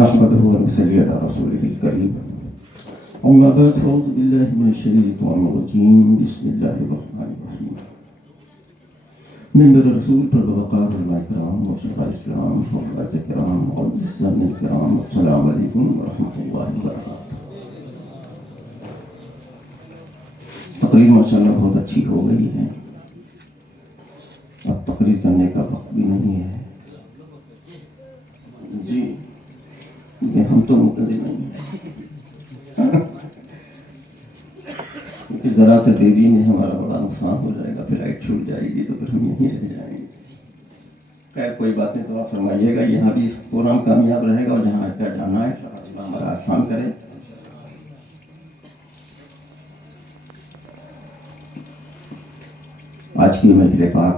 نحمده ونصلي على رسوله الكريم أما بعد فأعوذ بالله من الشيطان الرجيم بسم الله الرحمن الرحيم منبر رسول پر وقار علماء کرام وشرفاء اسلام حفاظ کرام اور جسم کرام السلام علیکم ورحمۃ اللہ وبرکاتہ۔ تقریر ماشاءاللہ بہت اچھی ہو گئی ہے، اب تقریر کرنے کا وقت بھی نہیں ہے جی، لیکن ہم تو منتظر نہیں ہیں کیونکہ ذرا سے دیری میں ہمارا بڑا نقصان ہو جائے گا، فلائٹ چھوٹ جائے گی تو پھر ہم یہیں رہ جائیں گے۔ خیر کوئی بات نہیں، دعا فرمائیے گا، یہاں بھی پروگرام کامیاب رہے گا اور جہاں کا جانا ہے اللہ ہمارا آسان کرے۔ آج کی محفل پاک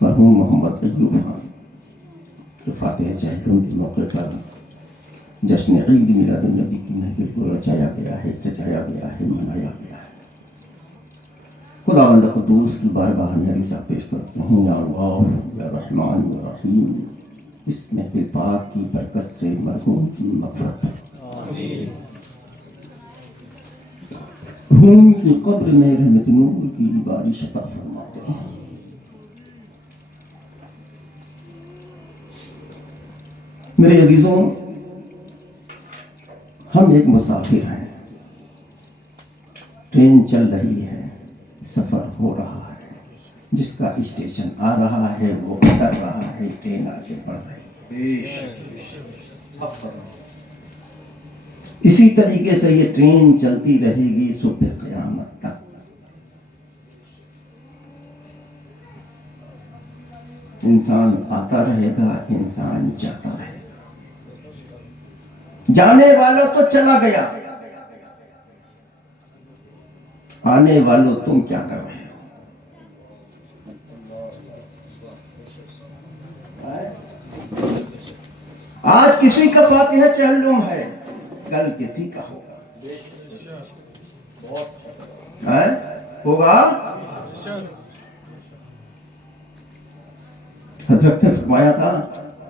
مرحوم محمد ایوب خان کے فاتح جہلم کے موقع پر جشن عید میلاد النبی کی محفل کو رچایا گیا ہے، سجایا گیا ہے، منایا گیا ہے۔ خداوند قدوس کی بارگاہ میں عریضہ پیش کرتا ہوں، یا اللہ یا رحمان یا رحیم، اس محفل پاک کی برکت سے مرحوم کی مغفرت آمین۔ مرحوم کی قبر میں رحمت نور کی بارش عطا فرماتے ہیں۔ میرے عزیزوں، ہم ایک مسافر ہیں، ٹرین چل رہی ہے، سفر ہو رہا ہے، جس کا اسٹیشن آ رہا ہے وہ اتر رہا ہے، ٹرین آگے بڑھ رہی ہے۔ اسی طریقے سے یہ ٹرین چلتی رہے گی صبح قیامت تک۔ انسان آتا رہے گا، انسان جاتا رہے گا۔ جانے والا تو چلا گیا، آنے والوں تم کیا کر رہے ہو؟ آج کسی کا فاتحہ چہلم ہے، کل کسی کا ہوگا، حضرت نے فرمایا تھا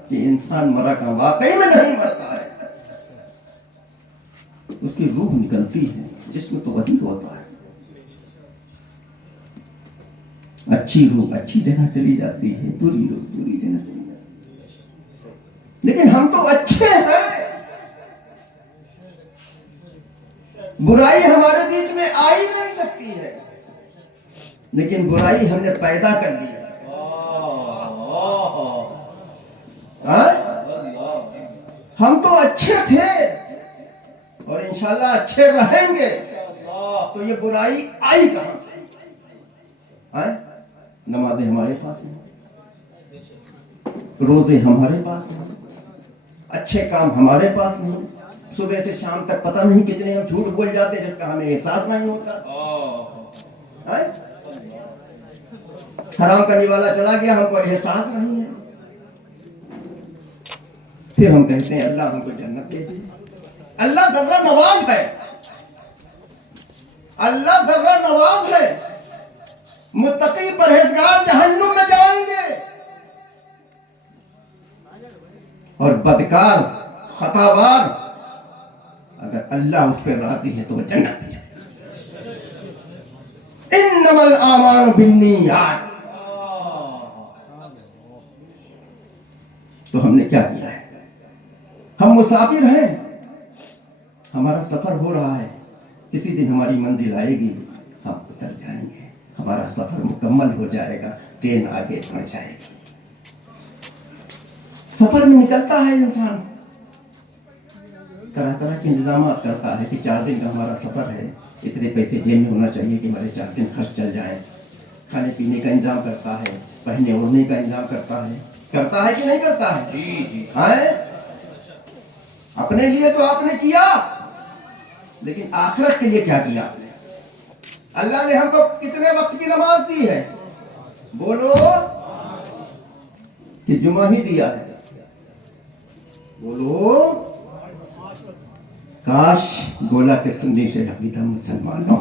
کہ انسان مرا کا واقعی میں نہیں مرتا ہے، اس کی روح نکلتی ہے، جسم تو وہی ہوتا ہے۔ اچھی روح اچھی جگہ چلی جاتی ہے، بری روح بری جگہ چلی جاتی ہے، لیکن ہم تو اچھے ہیں، برائی ہمارے بیچ میں آ ہی نہیں سکتی ہے، لیکن برائی ہم نے پیدا کر لی ہے۔ ہم تو اچھے تھے اور انشاءاللہ اچھے رہیں گے، تو یہ برائی آئی کہاں سے؟ نمازیں ہمارے پاس نہیں، روزے ہمارے پاس نہیں، اچھے کام ہمارے پاس نہیں، صبح سے شام تک پتہ نہیں کتنے ہم جھوٹ بول جاتے جس کا ہمیں احساس نہیں ہوتا۔ حرام کرنے والا چلا گیا، ہم کو احساس نہیں ہے، پھر ہم کہتے ہیں اللہ ہم کو جنت دے دے۔ اللہ ذرہ نواز ہے، اللہ ذرہ نواز ہے، متقی پرہیزگار جہنم میں جائیں گے اور بدکار خطاوار اگر اللہ اس پہ راضی ہے تو وہ جنت میں جائے گا۔ انما الاعمال بالنیات۔ تو ہم نے کیا کیا ہے؟ ہم مسافر ہیں، ہمارا سفر ہو رہا ہے، کسی دن ہماری منزل آئے گی، ہم اتر جائیں گے، ہمارا سفر مکمل ہو جائے گا، ٹرین آگے بڑھ جائے گی۔ سفر میں نکلتا ہے انسان، طرح طرح کے انتظامات کرتا ہے کہ 4 دن کا ہمارا سفر ہے، اتنے پیسے جیب میں ہونا چاہیے کہ ہمارے 4 دن خرچ چل جائیں، کھانے پینے کا انتظام کرتا ہے، پہننے اوڑھنے کا انتظام کرتا ہے کہ نہیں کرتا ہے؟ جی اپنے لیے تو آپ نے کیا، لیکن آخرت کے لیے کیا کیا؟ اللہ نے ہم کو کتنے وقت کی نماز دی ہے؟ بولو کہ جمعہ ہی دیا ہے، بولو کاش گولا کے سننے سے لگی تھا مسلمانوں،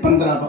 15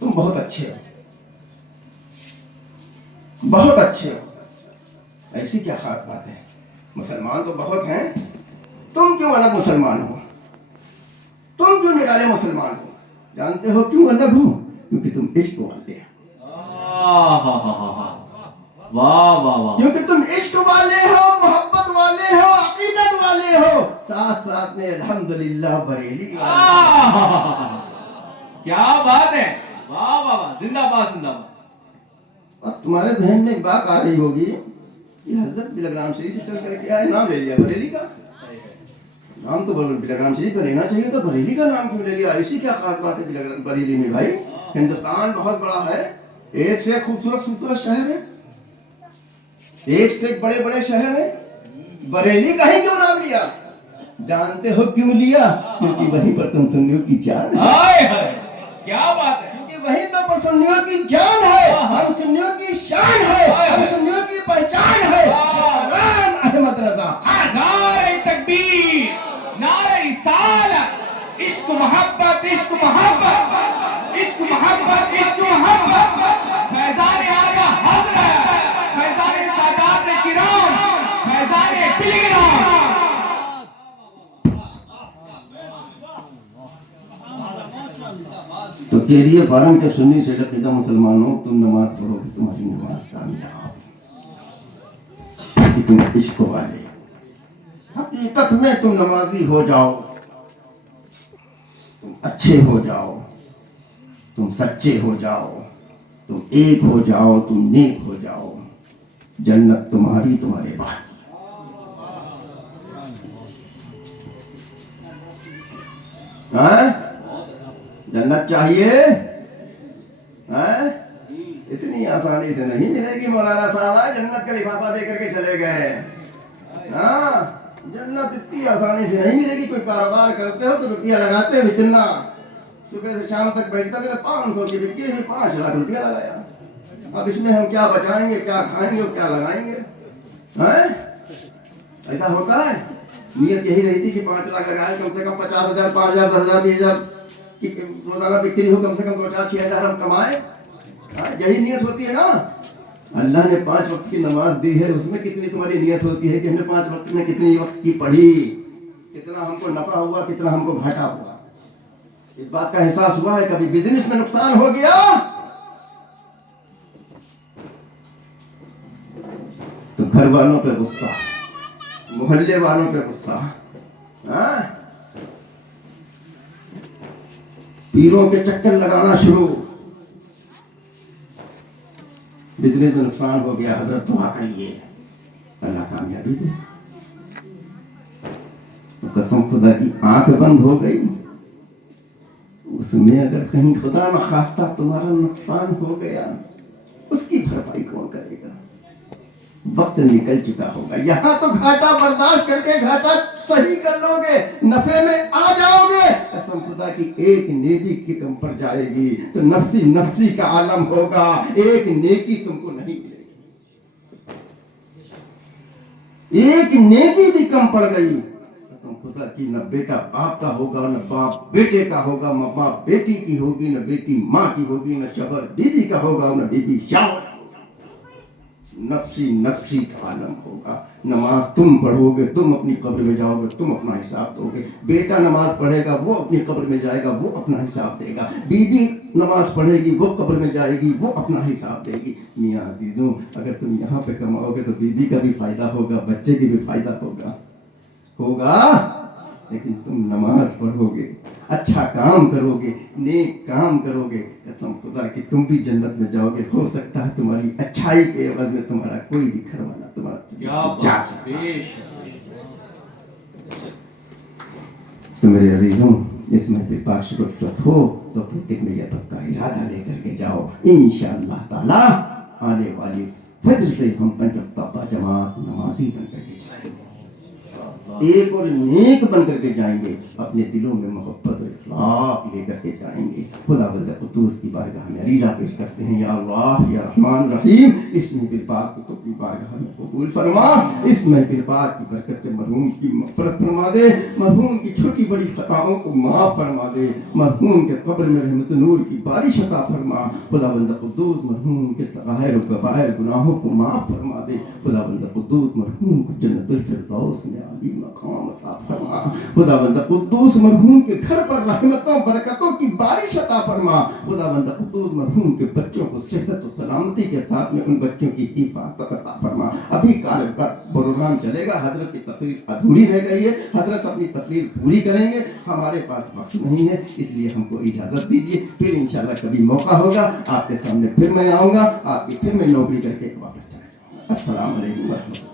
تم بہت اچھے ہو، بہت اچھے ہو، ایسی کیا خاص بات ہے؟ مسلمان تو بہت ہیں، تم کیوں الگ مسلمان ہو؟ تم کیوں نرالے مسلمان ہو؟ جانتے ہو کیوں الگ ہو؟ کیونکہ تم عشق والے ہو، واہ واہ واہ، کیونکہ تم عشق والے ہو، محبت والے ہو، عقیدت والے ہو، ساتھ ساتھ میں الحمدللہ بریلی والے۔ کیا بات ہے، واہ واہ واہ، زندہ باد زندہ باد۔ اب تمہارے ذہن میں ایک بات آ رہی ہوگی کہ حضرت بلگرام شریف سے چل کر کے آئے، نام لے لیا بریلی کا، نام تو بلگرام شریف کا لینا چاہیے تو بریلی کا نام کیوں لے لیا؟ ایسی کیا خاص بات ہے بریلی میں؟ بھائی ہندوستان بہت بڑا ہے، ایک سے ایک خوبصورت خوبصورت شہر ہے، ایک سے ایک بڑے بڑے شہر ہیں، بریلی کا ہی کیوں نام لیا؟ جانتے ہو کیوں لیا؟ کیونکہ وہیں پر تم سنیوں کی جان ہے، کیا بات ہے، کیونکہ وہیں پر سنیوں کی جان ہے، ہم سنیوں کی شان ہے، ہم سنیوں کی پہچان ہے، نام احمد رضا۔ نعرہ تکبیر، نعرہ رسالت، عشق محبت، عشق محبت، عشق محبت، عشق محبت، فیضان اعلیٰ حضرت، فیضان سادات کرام، فیضان بلگرام۔ تو کیریے فارم کے سنی سے عقیدہ مسلمانوں، تم نماز پڑھو کہ تمہاری نماز کامیاب، کہ تم عشق والے، حقیقت میں تم نمازی ہو جاؤ، تم اچھے ہو جاؤ، تم سچے ہو جاؤ، تم ایک ہو جاؤ، تم نیک ہو جاؤ، جنت تمہاری، تمہارے بعد۔ جنت چاہیے؟ اتنی آسانی سے نہیں ملے گی مولانا صاحب، جنت کا لفافہ دے کر کے چلے گئے۔ ہاں جنت اتنی آسانی سے نہیں ملے گی۔ کوئی کاروبار کرتے ہو تو روپیہ لگاتے ہو اتنا، صبح سے شام تک بیٹھتا ہے 500 کی بکری ہوئی، 5 لاکھ روپیہ لگایا، اب اس میں ہم کیا بچائیں گے، کیا کھائیں گے اور کیا لگائیں گے؟ ایسا ہوتا ہے؟ نیت یہی رہی تھی کہ 5 لاکھ لگائے، کم سے کم 50,000 5,000 10,000 20,000 کی روزانہ بکری ہو، کم سے کم 2 4 6 ہزار ہم کمائے، یہی نیت ہوتی ہے نا؟ اللہ نے 5 وقت کی نماز دی ہے، اس میں کتنی تمہاری نیت ہوتی ہے کہ ہم نے 5 وقت میں کتنی وقت کی پڑھی، کتنا ہم کو نفع ہوا، کتنا ہم کو گھاٹا ہوا؟ اس بات کا احساس ہوا ہے کبھی بزنس میں نقصان ہو گیا تو گھر والوں پہ غصہ، محلے والوں پہ غصہ، پیروں کے چکر لگانا شروع، بزنس میں نقصان ہو گیا، حضرت دعا کریے اللہ کامیابی دے۔ قسم خدا کی آنکھ بند ہو گئی، اس میں اگر کہیں خدا نخواستہ تمہارا نقصان ہو گیا، اس کی بھرپائی کون کرے گا؟ وقت نکل چکا ہوگا، یہاں تو گھاٹا برداشت کر کے گھاٹا صحیح کر لو گے، نفع میں آ جاؤ گے، قسم خدا کی ایک نیکی کی کم پڑ جائے گی تو نفسی نفسی کا عالم ہوگا، ایک نیکی تم کو نہیں ملے گی، ایک نیکی بھی کم پڑ گئی، قسم خدا کی نہ بیٹا باپ کا ہوگا، نہ باپ بیٹے کا ہوگا، نہ باپ بیٹی کی ہوگی، نہ بیٹی ماں کی ہوگی، نہ شوہر بیوی کا ہوگا، نہ بیوی شوہر، نفسی نفسی کا عالم ہوگا۔ نماز تم پڑھو گے، تم اپنی قبر میں جاؤ گے، تم اپنا حساب دو گے، بیٹا نماز پڑھے گا وہ اپنی قبر میں جائے گا، وہ اپنا حساب دے گا، بیوی نماز پڑھے گی وہ قبر میں جائے گی، وہ اپنا حساب دے گی۔ میاں عزیزوں، اگر تم یہاں پہ کماؤ گے تو بیوی کا بھی فائدہ ہوگا، بچے کی بھی فائدہ ہوگا، لیکن تم نماز پڑھو گے، اچھا کام کرو گے، نیک کام کرو گے، قسم خدا کہ تم بھی جنت میں جاؤ گے۔ ہو سکتا ہے تمہاری اچھائی کے عوض میں تمہارا کوئی بھی گھر والا تمہارا تو میرے عزیزوں، اس میں پھر پاک رخصت ہو تو اپنے دل میں یہ پکا ارادہ لے کر کے جاؤ، انشاءاللہ تعالی آنے والی فجر سے ہم 5 وقتہ با جماعت نمازی بن کر کے جائیں گے۔ ایک اور نیک بن کر کے جائیں گے, اپنے دلوں میں محبت اور اخلاق لے کر کے جائیں گے. خدا بند قدوس کی بارگاہ میں عریضہ پیش کرتے ہیں, یا اللہ یا رحمان رحیم, اس محفل پاک کو تو اپنی بارگاہ میں قبول فرما, اس محفل پاک کی برکت سے مرحوم کی مغفرت فرما دے, مرحوم کی چھوٹی بڑی خطاؤں کو معاف فرما دے, مرحوم کے قبر میں رحمت نور کی بارش عطا فرما. خدا بند قدوس مرحوم کے صغائر و کبائر گناہوں کو معاف فرما دے. خدا بند قدوس مرحوم کو جنت الفردوس میں عالی مقام عطا فرما. خدا بند قدوس مرحوم کے گھر پر رحمتوں برکتوں کی بارش عطا فرما. خدا بند قدوس مرحوم کے بچوں کو صحت و سلامتی کے ساتھ میں ان بچوں کی حفاظت عطا فرما. ابھی پروگرام چلے گا, حضرت کی تقریر ادھوری رہ گئی ہے, حضرت اپنی تقریر پوری کریں گے, ہمارے پاس وقت نہیں ہے, اس لیے ہم کو اجازت دیجیے. پھر انشاءاللہ کبھی موقع ہوگا آپ کے سامنے پھر میں آؤں گا, آپ کی پھر میں نوکری کر کے واپس چلا جاؤں گا. السلام علیکم ورحمۃ اللہ.